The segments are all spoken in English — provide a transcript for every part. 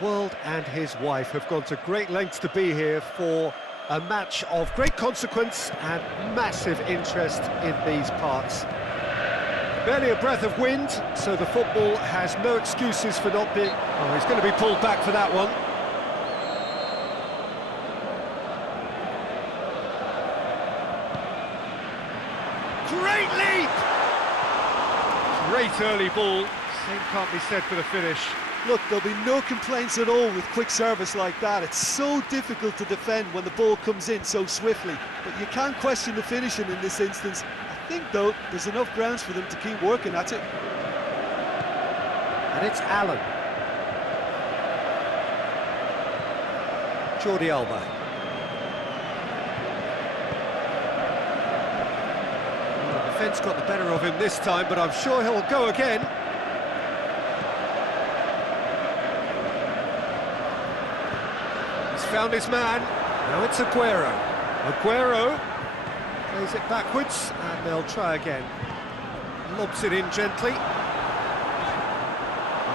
World and his wife have gone to great lengths to be here for a match of great consequence and massive interest in these parts. Barely a breath of wind, so the football has no excuses for not being... Oh, he's going to be pulled back for that one. Great leap! Great early ball. Same can't be said for the finish. Look, there'll be no complaints at all with quick service like that. It's so difficult to defend when the ball comes in so swiftly. But you can't question the finishing in this instance. I think, though, there's enough grounds for them to keep working at it. And it's Allen. Jordi Alba. Well, the defence got the better of him this time, but I'm sure he'll go again. Found his man. Now it's Aguero. Aguero plays it backwards, and they'll try again. Lobs it in gently.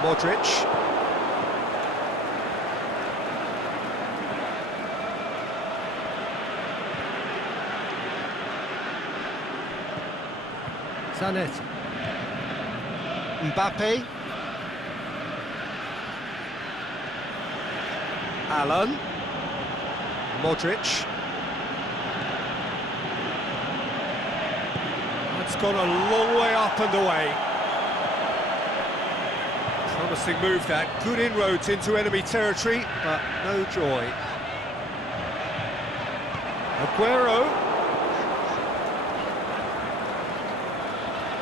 Modric. Zanetti. Mbappe. Allen. Modric. That's gone a long way up and away. Promising move that. Good inroads into enemy territory, but no joy. Aguero.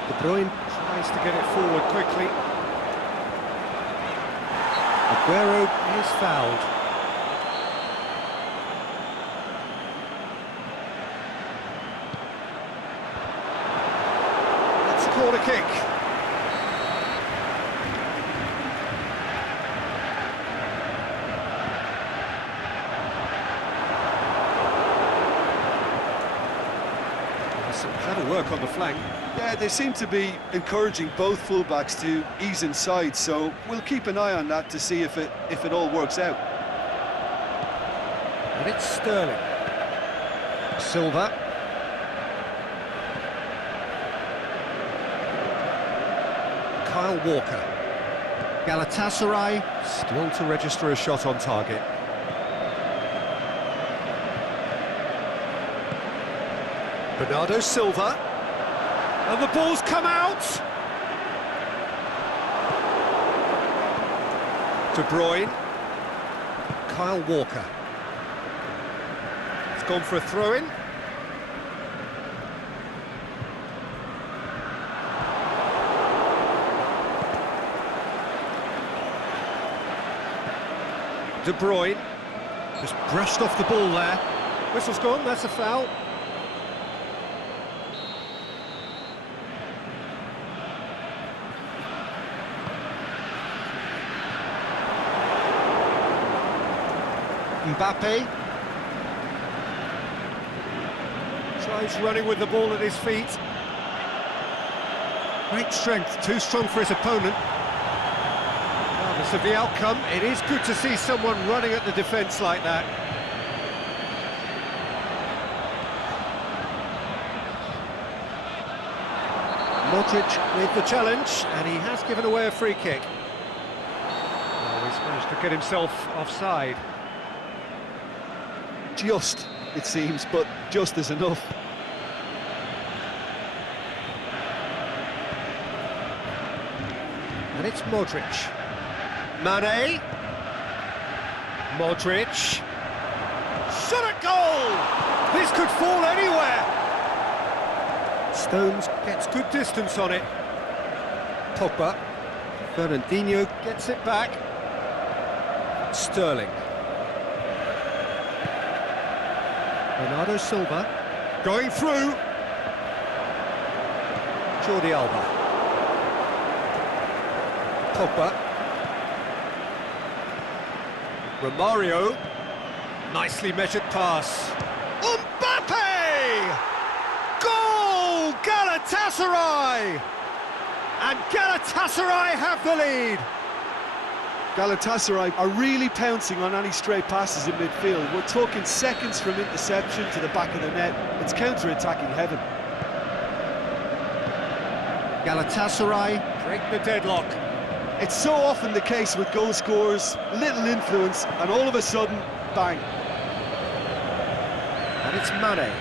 De Bruyne tries to get it forward quickly. Aguero is fouled. Corner kick. Some clever work on the flank. Yeah, they seem to be encouraging both fullbacks to ease inside, so we'll keep an eye on that to see if it all works out. And it's Sterling. Silva. Kyle Walker. Galatasaray still to register a shot on target. Bernardo Silva. And the ball's come out! De Bruyne. Kyle Walker. It's gone for a throw-in. De Bruyne just brushed off the ball there. Whistle's gone, that's a foul. Mbappe tries running with the ball at his feet. Great strength, too strong for his opponent. Regardless of the outcome, it is good to see someone running at the defence like that. Modric with the challenge, and he has given away a free kick. Well, he's managed to get himself offside. Just, it seems, but just is enough. And it's Modric. Mane. Modric. Shot at goal! This could fall anywhere! Stones gets good distance on it. Pogba. Fernandinho gets it back. Sterling. Bernardo Silva. Going through. Jordi Alba. Pogba. Romario. Nicely measured pass. Mbappe! Goal! Galatasaray! And Galatasaray have the lead. Galatasaray are really pouncing on any stray passes in midfield. We're talking seconds from interception to the back of the net. It's counter-attacking heaven. Galatasaray break the deadlock. It's so often the case with goal scorers, little influence, and all of a sudden, bang. And it's Mane.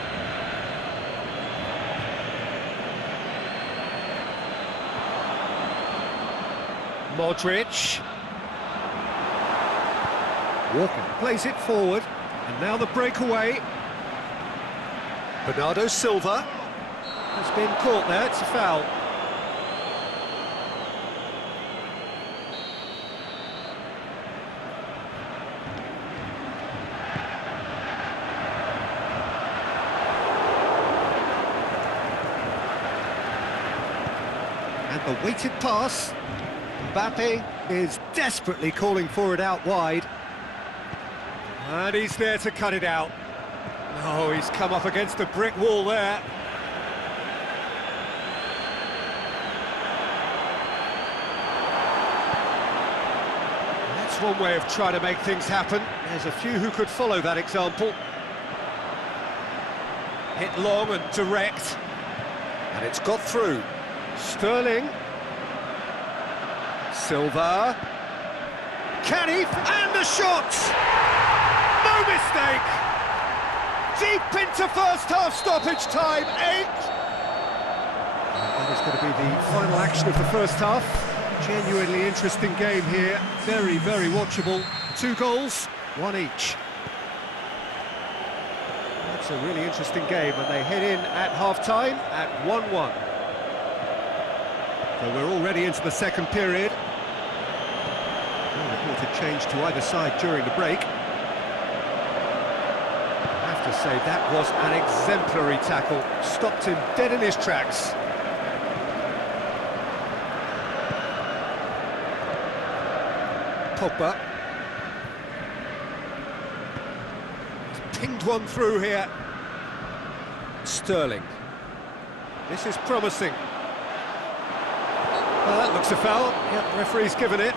Modric. Walker plays it forward, and now the breakaway. Bernardo Silva has been caught there, it's a foul. And the weighted pass. Mbappe is desperately calling for it out wide. And he's there to cut it out. Oh, he's come up against a brick wall there. That's one way of trying to make things happen. There's a few who could follow that example. Hit long and direct. And it's got through. Sterling. Silva. Can he? And the shot! No mistake! Deep into first half stoppage time, 8! That is going to be the final action of the first half. Genuinely interesting game here. Very, very watchable. 2 goals, 1 each. That's a really interesting game, and they head in at half-time at 1-1. So we're already into the second period. Reported change to either side during the break. I have to say, that was an exemplary tackle. Stopped him dead in his tracks. Pogba. He's pinged one through here. Sterling. This is promising. Well, that looks a foul. Yep, referee's given it.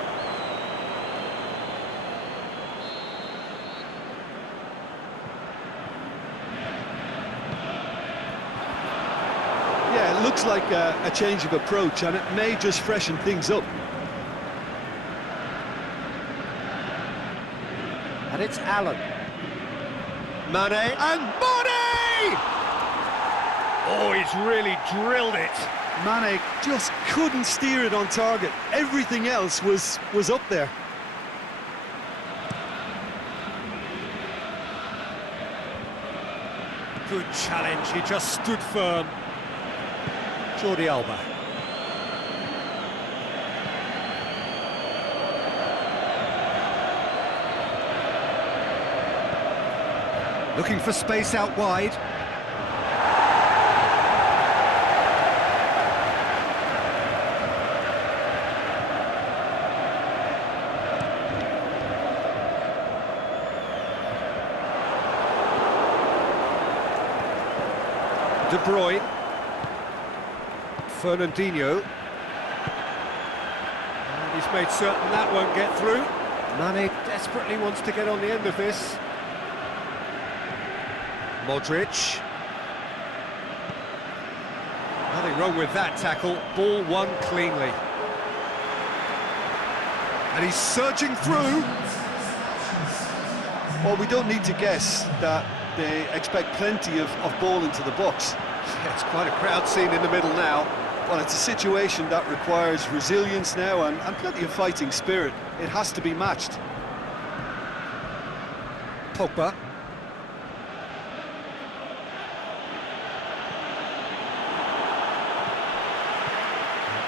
Yeah, it looks like a change of approach, and it may just freshen things up. And it's Allen. Mane, and Mane! Oh, he's really drilled it. Mane just couldn't steer it on target. Everything else was up there. Good challenge, he just stood firm. Jordi Alba. Looking for space out wide. De Bruyne. Fernandinho. And he's made certain that won't get through. Mane desperately wants to get on the end of this. Modric. Nothing wrong with that tackle. Ball won cleanly. And he's surging through. Well, we don't need to guess that they expect plenty of ball into the box. Yeah, it's quite a crowd scene in the middle now. Well, it's a situation that requires resilience now and plenty of fighting spirit. It has to be matched. Pogba.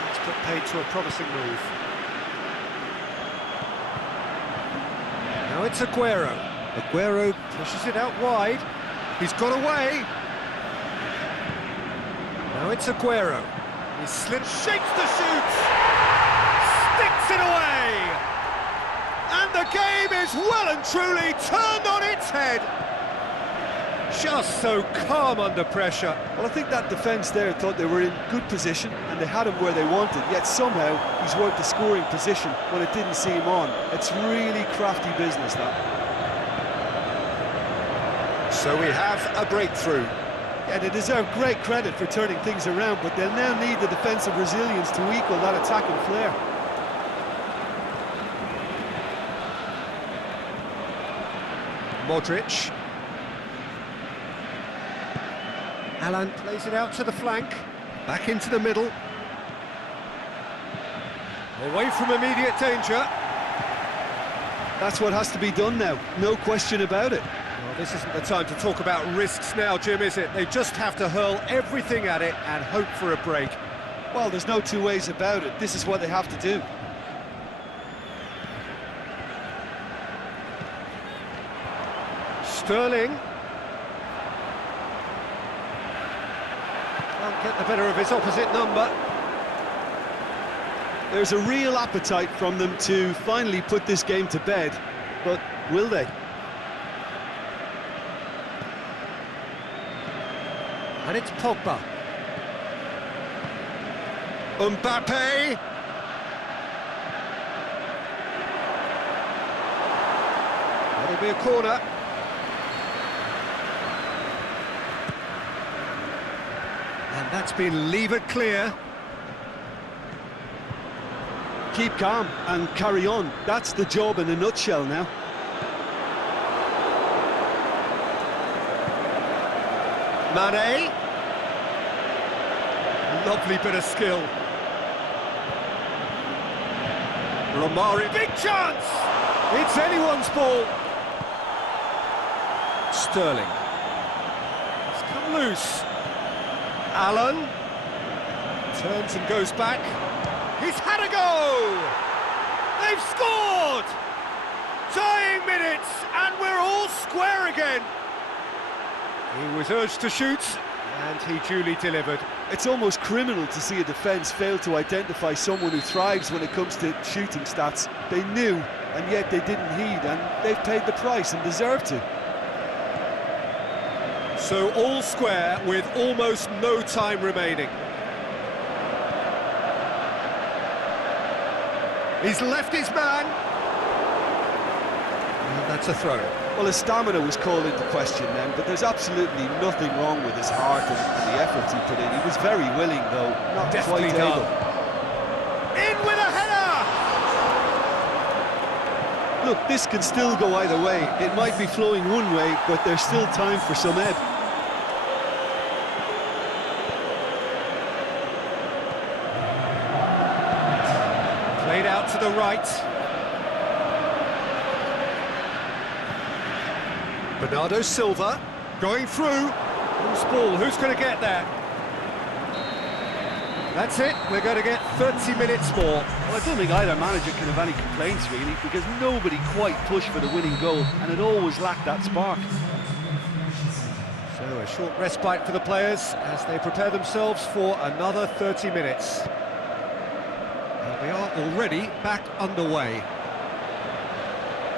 That's put paid to a promising move. Now it's Aguero. Aguero pushes it out wide. He's got away. Now it's Aguero. He slips, shakes the shoot, sticks it away. And the game is well and truly turned on its head. Just so calm under pressure. Well, I think that defence there thought they were in good position and they had him where they wanted, yet somehow he's worked the scoring position when it didn't see him on. It's really crafty business, that. So we have a breakthrough. Yeah, they deserve great credit for turning things around, but they'll now need the defensive resilience to equal that attacking flair. Modric. Alan plays it out to the flank, back into the middle. Away from immediate danger. That's what has to be done now, no question about it. Well, this isn't the time to talk about risks now, Jim, is it? They just have to hurl everything at it and hope for a break. Well, there's no two ways about it. This is what they have to do. Sterling. Can't get the better of his opposite number. There's a real appetite from them to finally put this game to bed, but will they? And it's Pogba. Mbappe. That'll be a corner. And that's been levered clear. Keep calm and carry on. That's the job in a nutshell now. Mane. Lovely bit of skill. Romario. Big chance! It's anyone's ball. Sterling. It's come loose. Alan. Turns and goes back. He's had a go! They've scored! Dying minutes, and we're all square again. He was urged to shoot, and he duly delivered. It's almost criminal to see a defence fail to identify someone who thrives when it comes to shooting stats. They knew, and yet they didn't heed, and they've paid the price and deserve to. So all square with almost no time remaining. He's left his man. And that's a throw. Well, his stamina was called into question then, but there's absolutely nothing wrong with his heart and the effort he put in. He was very willing, though, not Definitely quite able. In with a header! Look, this can still go either way. It might be flowing one way, but there's still time for some ebb. Played out to the right. Bernardo Silva going through. Who's ball? Who's going to get there? That's it. We're going to get 30 minutes more. Well, I don't think either manager can have any complaints, really, because nobody quite pushed for the winning goal, and it always lacked that spark. So a short respite for the players as they prepare themselves for another 30 minutes. And we are already back underway.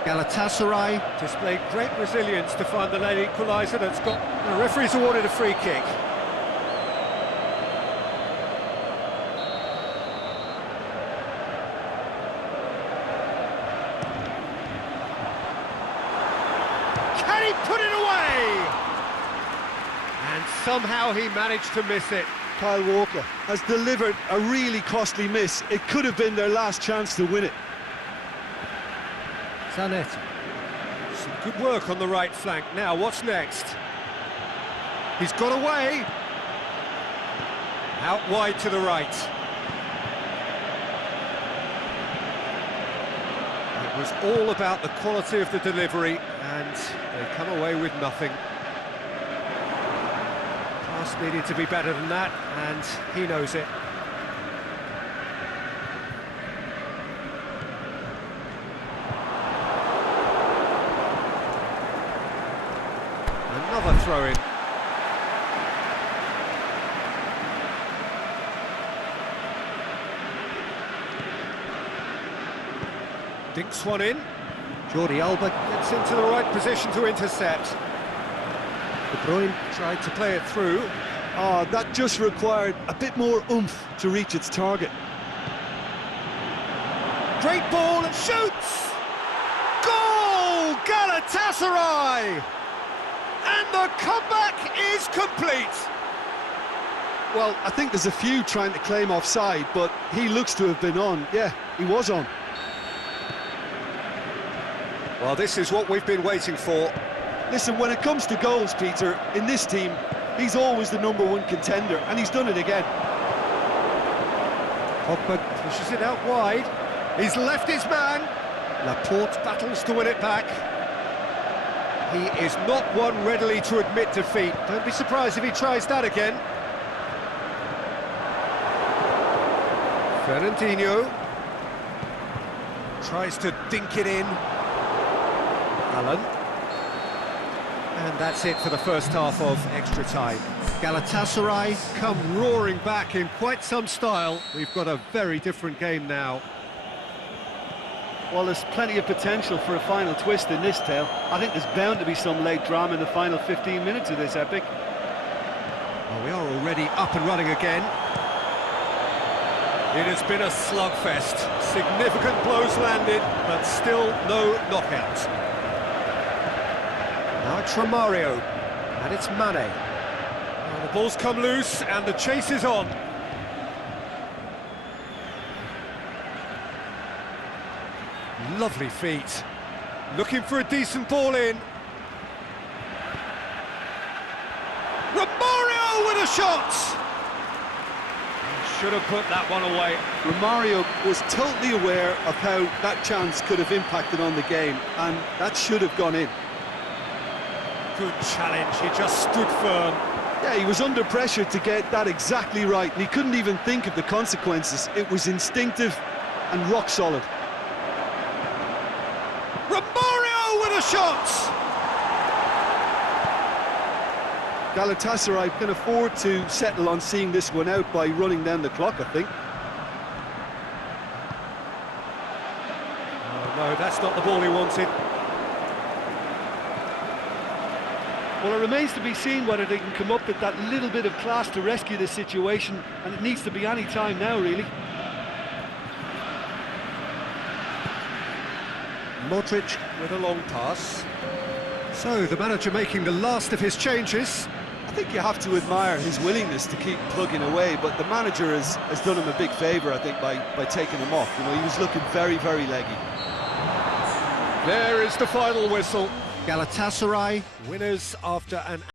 Galatasaray displayed great resilience to find the late equaliser that's got... The referee's awarded a free kick. Can he put it away? And somehow he managed to miss it. Kyle Walker has delivered a really costly miss. It could have been their last chance to win it. Zanetti. Some good work on the right flank. Now, what's next? He's got away. Out wide to the right. It was all about the quality of the delivery, and they come away with nothing. Pass needed to be better than that, and he knows it. Another throw-in. Dinks one in. Jordi Alba gets into the right position to intercept. De Bruyne tried to play it through. Oh, that just required a bit more oomph to reach its target. Great ball and shoots! Goal! Galatasaray! And the comeback is complete! Well, I think there's a few trying to claim offside, but he looks to have been on. Yeah, he was on. Well, this is what we've been waiting for. Listen, when it comes to goals, Peter, in this team, he's always the #1 contender, and he's done it again. Pogba pushes it out wide. He's left his man. Laporte battles to win it back. He is not one readily to admit defeat. Don't be surprised if he tries that again. Fernandinho tries to dink it in. Allen. And that's it for the first half of extra time. Galatasaray come roaring back in quite some style. We've got a very different game now. Well, there's plenty of potential for a final twist in this tale. I think there's bound to be some late drama in the final 15 minutes of this epic. Well, we are already up and running again. It has been a slugfest. Significant blows landed, but still no knockout. Now it's Romario, and it's Mane. Well, the ball's come loose, and the chase is on. Lovely feet. Looking for a decent ball in. Romario with a shot! Should have put that one away. Romario was totally aware of how that chance could have impacted on the game, and that should have gone in. Good challenge, he just stood firm. Yeah, he was under pressure to get that exactly right, and he couldn't even think of the consequences. It was instinctive and rock solid. Romario with a shot! Galatasaray can afford to settle on seeing this one out by running down the clock, I think. Oh, no, that's not the ball he wanted. Well, it remains to be seen whether they can come up with that little bit of class to rescue this situation, and it needs to be any time now, really. Modric with a long pass. So, the manager making the last of his changes. I think you have to admire his willingness to keep plugging away, but the manager has done him a big favour, I think, by taking him off. You know, he was looking very, very leggy. There is the final whistle. Galatasaray winners after an